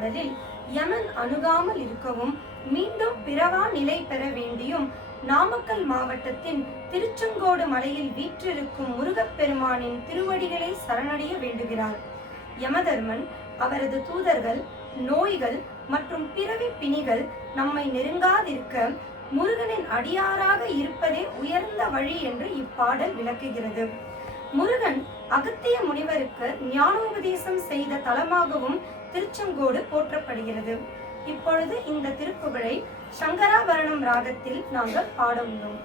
பாடலில் யமன் அணுகாமல் இருக்கவும் மீண்டும் பிறவா நிலை பெற வேண்டியும் நாமக்கல் மாவட்டத்தின் திருச்செங்கோடு மலையில் வீற்றிருக்கும் முருகப்பெருமானின் திருவடிகளை சரணடைய வேண்டுகிறார். யமதர்மன், அவரது தூதர்கள், நோய்கள் மற்றும் பிறவி பிணிகள் நம்மை நெருங்காதிருக்க முருகனின் அடியாராக இருப்பதே உயர்ந்த வழி என்று இப்பாடல் விளக்குகிறது. முருகன் அகத்திய முனிவருக்கு ஞானோபதேசம் செய்த தலமாகவும் திருச்செங்கோடு போற்றப்படுகிறது. இப்பொழுது இந்த திருப்புகழை சங்கராபரணம் ராகத்தில் நாங்கள் பாட உள்ளோம்.